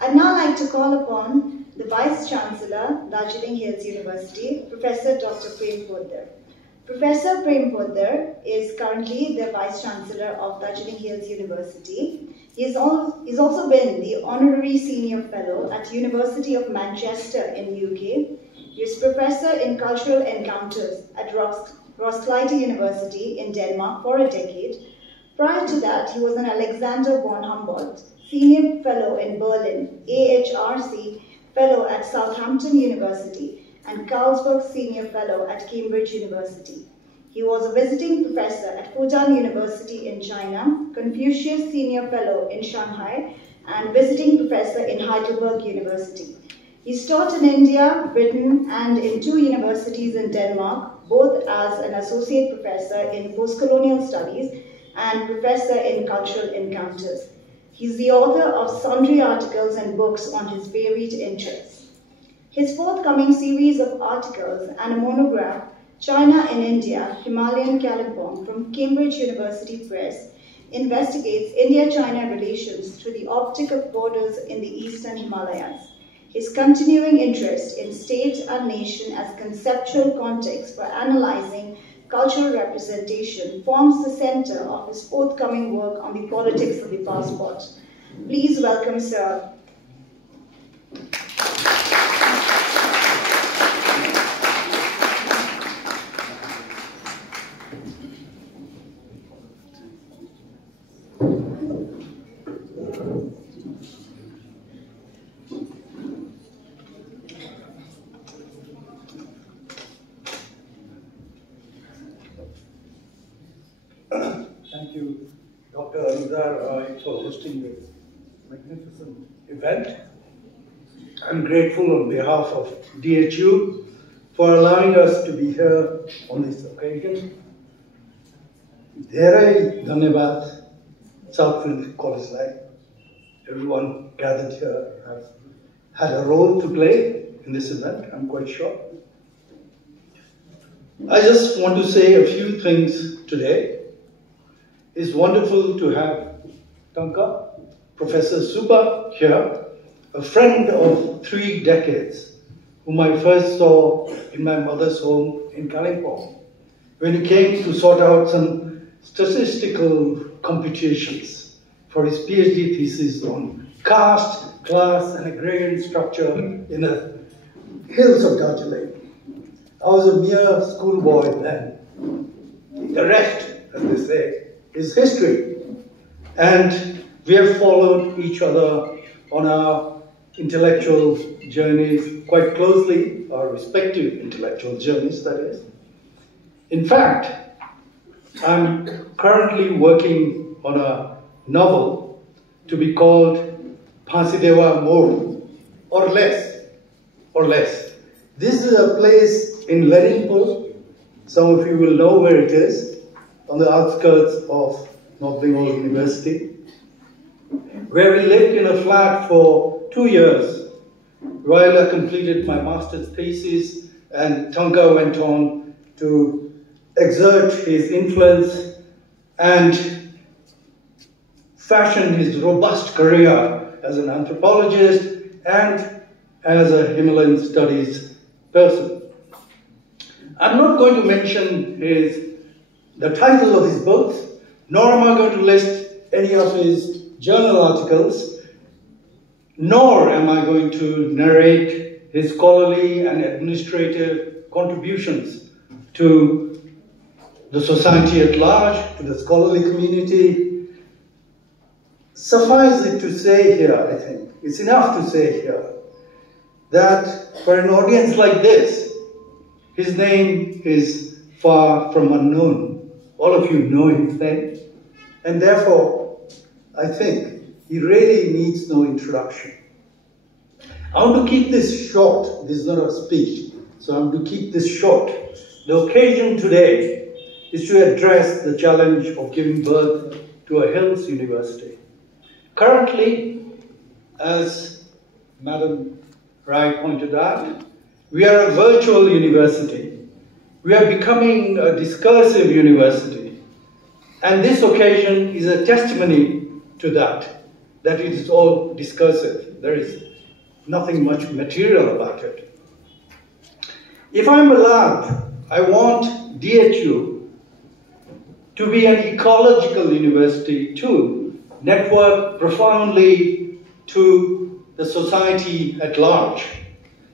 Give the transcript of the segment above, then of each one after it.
I'd now like to call upon the Vice Chancellor, Darjeeling Hills University, Professor Dr. Prem Poddar. Professor Prem Poddar is currently the Vice Chancellor of Darjeeling Hills University. He's also been the Honorary Senior Fellow at University of Manchester in UK. He is Professor in Cultural Encounters at Roskilde University in Denmark for a decade. Prior to that, he was an Alexander von Humboldt Senior Fellow in Berlin, AHRC Fellow at Southampton University, and Carlsberg Senior Fellow at Cambridge University. He was a visiting professor at Fudan University in China, Confucius Senior Fellow in Shanghai, and visiting professor in Heidelberg University. He's taught in India, Britain, and in 2 universities in Denmark, both as an associate professor in post-colonial studies and professor in cultural encounters. He's the author of sundry articles and books on his varied interests. His forthcoming series of articles and a monograph, China in India, Himalayan Kalimpong, from Cambridge University Press, investigates India-China relations through the optic of borders in the Eastern Himalayas. His continuing interest in state and nation as conceptual context for analyzing cultural representation forms the center of his forthcoming work on the politics of the passport. Please welcome Sir. Thank you, Dr. Anuzar, for hosting this magnificent event. I'm grateful on behalf of DHU for allowing us to be here on this occasion. धेरै धन्यवाद Southfield College Life. Everyone gathered here has had a role to play in this event, I'm quite sure. I just want to say a few things today. It's wonderful to have Tanka, Professor Suba here, a friend of 3 decades, whom I first saw in my mother's home in Kalimpong, when he came to sort out some statistical computations for his PhD thesis on caste, class, and agrarian structure in the hills of Darjeeling. I was a mere schoolboy then. The rest, as they say, is history. And we have followed each other on our intellectual journeys quite closely, our respective intellectual journeys, that is. In fact, I'm currently working on a novel to be called Phasidewa More, or less, or less. This is a place in Leninpur. Some of you will know where it is, on the outskirts of North Bengal University, where we lived in a flat for 2 years while I completed my master's thesis, and Tanka went on to exert his influence and fashion his robust career as an anthropologist and as a Himalayan studies person. I'm not going to mention the title of his books, nor am I going to list any of his journal articles, nor am I going to narrate his scholarly and administrative contributions to the society at large, to the scholarly community. Suffice it to say here, I think, it's enough to say here, that for an audience like this, his name is far from unknown. All of you know his name, and therefore, I think he really needs no introduction. I want to keep this short. This is not a speech, so I want to keep this short. The occasion today is to address the challenge of giving birth to a Hills University. Currently, as Madam Rai pointed out, we are a virtual university. We are becoming a discursive university, and this occasion is a testimony to that. that it is all discursive. There is nothing much material about it. If I'm allowed, I want DHU to be an ecological university to network profoundly to the society at large.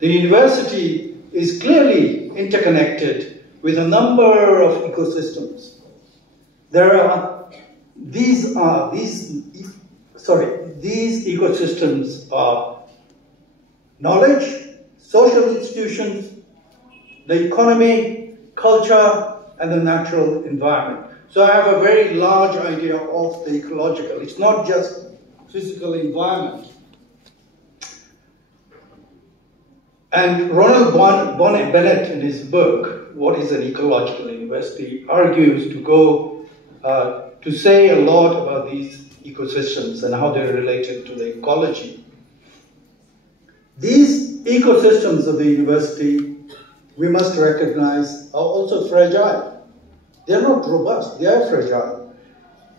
The university is clearly interconnected with a number of ecosystems. These ecosystems are knowledge, social institutions, the economy, culture, and the natural environment. So I have a very large idea of the ecological. It's not just physical environment. And Ronald Bennett, in his book, What is an Ecological University, argues to say a lot about these ecosystems and how they're related to the ecology. These ecosystems of the university, we must recognize, are also fragile. They're not robust, they are fragile.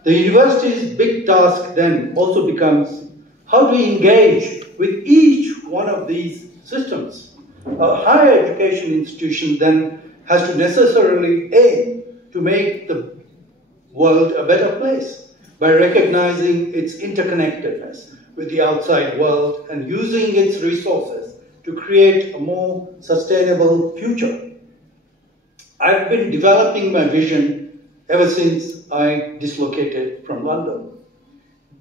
The university's big task then also becomes how do we engage with each one of these systems. A higher education institution then has to necessarily aim to make the world a better place by recognizing its interconnectedness with the outside world and using its resources to create a more sustainable future. I've been developing my vision ever since I dislocated from London.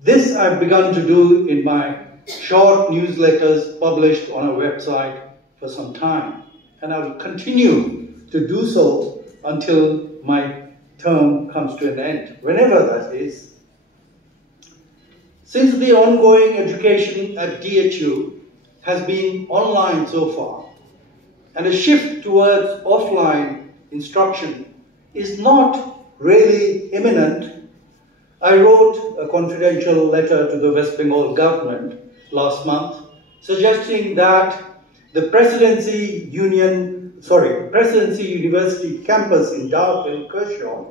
This I've begun to do in my short newsletters published on our website for some time, and I will continue to do so until my term comes to an end, whenever that is. Since the ongoing education at DHU has been online so far, and a shift towards offline instruction is not really imminent, I wrote a confidential letter to the West Bengal government last month suggesting that the Presidency University campus in Darwin, Kershaw,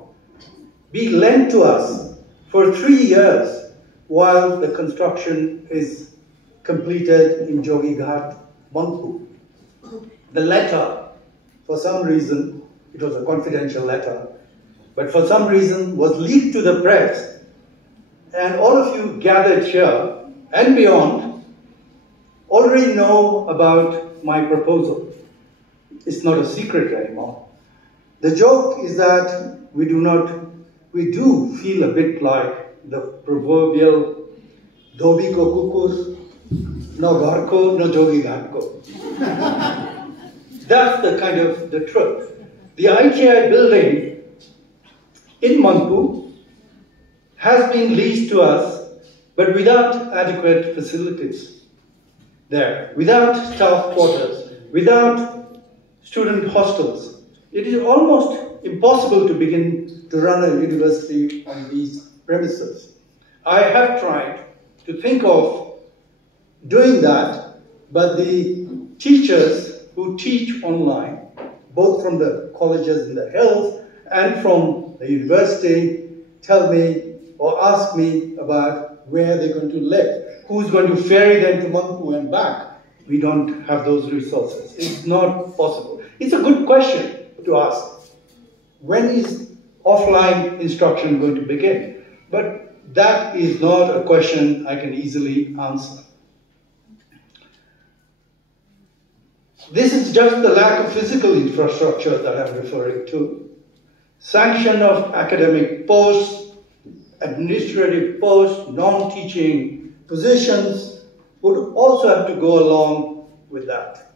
be lent to us for 3 years while the construction is completed in Jogighat, Mangpu. The letter, for some reason, it was a confidential letter, but for some reason was leaked to the press. And all of you gathered here and beyond already know about my proposal. It's not a secret anymore. The joke is that we do feel a bit like the proverbial Dobi ko kukur, no garko, no jogi garko. That's the kind of the truth. The ITI building in Mangpu has been leased to us, but without adequate facilities there, without staff quarters, without student hostels. It is almost impossible to begin to run a university on these premises. I have tried to think of doing that, but the teachers who teach online, both from the colleges in the hills and from the university, tell me or ask me about where they're going to live. Who's going to ferry them to Mangpu and back? We don't have those resources. It's not possible. It's a good question to ask. When is offline instruction going to begin? But that is not a question I can easily answer. This is just the lack of physical infrastructure that I'm referring to. Sanction of academic posts, administrative posts, non-teaching positions would also have to go along with that.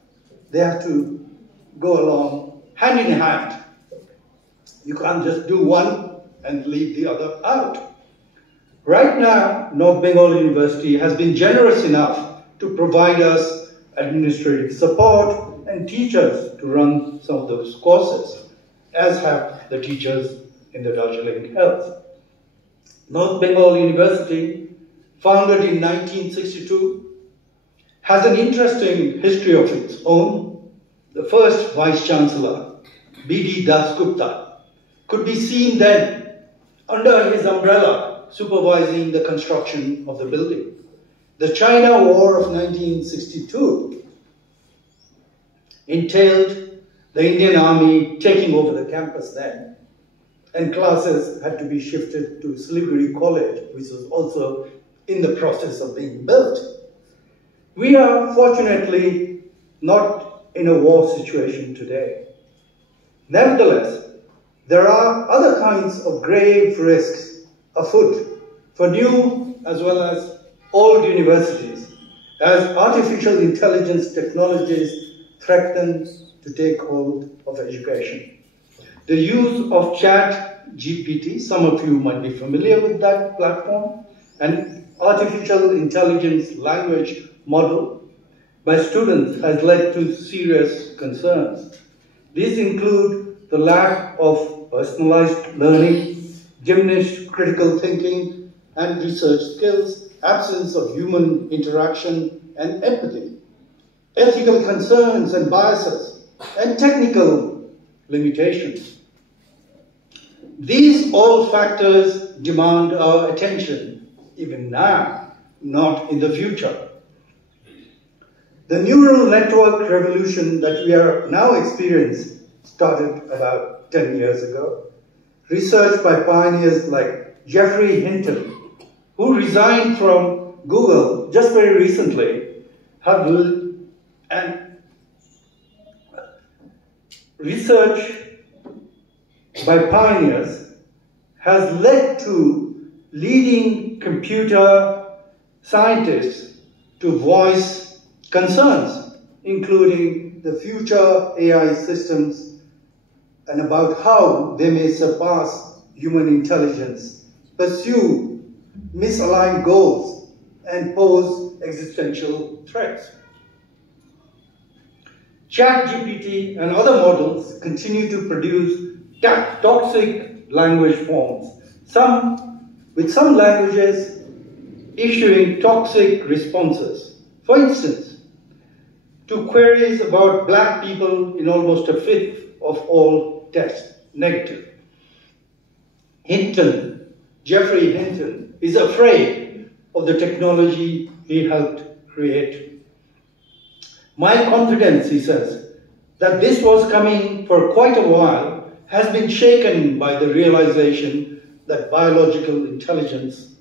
They have to go along hand in hand. You can't just do one and leave the other out. Right now, North Bengal University has been generous enough to provide us administrative support and teachers to run some of those courses, as have the teachers in the Darjeeling Hills. North Bengal University, founded in 1962, has an interesting history of its own. The first Vice-Chancellor, B.D. Dasgupta, could be seen then under his umbrella supervising the construction of the building. The China War of 1962 entailed the Indian Army taking over the campus then, and classes had to be shifted to Siliguri College, which was also in the process of being built. We are fortunately not in a war situation today. Nevertheless, there are other kinds of grave risks afoot for new as well as old universities, as artificial intelligence technologies threaten to take hold of education. The use of ChatGPT, some of you might be familiar with that platform, an artificial intelligence language model by students has led to serious concerns. These include the lack of personalized learning, diminished critical thinking and research skills, absence of human interaction and empathy, ethical concerns and biases, and technical limitations. These all factors demand our attention, even now, not in the future. The neural network revolution that we are now experiencing started about 10 years ago. Research by pioneers like Geoffrey Hinton, who resigned from Google just very recently, and research by pioneers has led to leading computer scientists to voice concerns, including the future AI systems and about how they may surpass human intelligence, pursue misaligned goals, and pose existential threats. ChatGPT and other models continue to produce toxic language forms, with some languages issuing toxic responses. For instance, to queries about black people in almost a fifth of all tests, negative. Geoffrey Hinton, is afraid of the technology he helped create. My confidence, he says, that this was coming for quite a while has been shaken by the realization that biological intelligence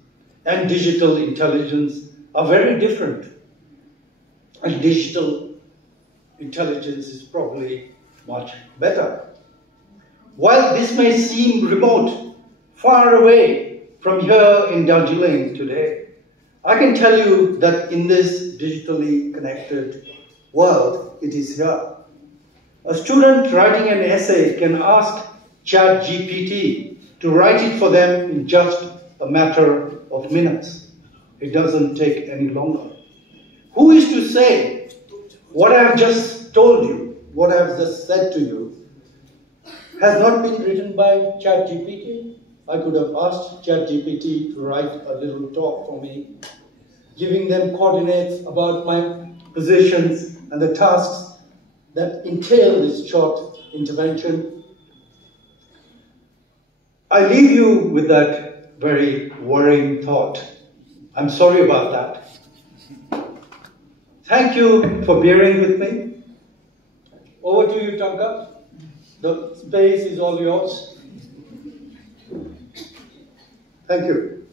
and digital intelligence are very different. And digital intelligence is probably much better. While this may seem remote, far away from here in Darjeeling today, I can tell you that in this digitally connected world, it is here. A student writing an essay can ask ChatGPT to write it for them in just a matter of minutes. It doesn't take any longer. Who is to say what I have just told you, what I have just said to you, has not been written by ChatGPT? I could have asked ChatGPT to write a little talk for me, giving them coordinates about my positions and the tasks that entail this short intervention. I leave you with that very worrying thought. I'm sorry about that. Thank you for bearing with me. Over to you, Tanka. The space is all yours. Thank you.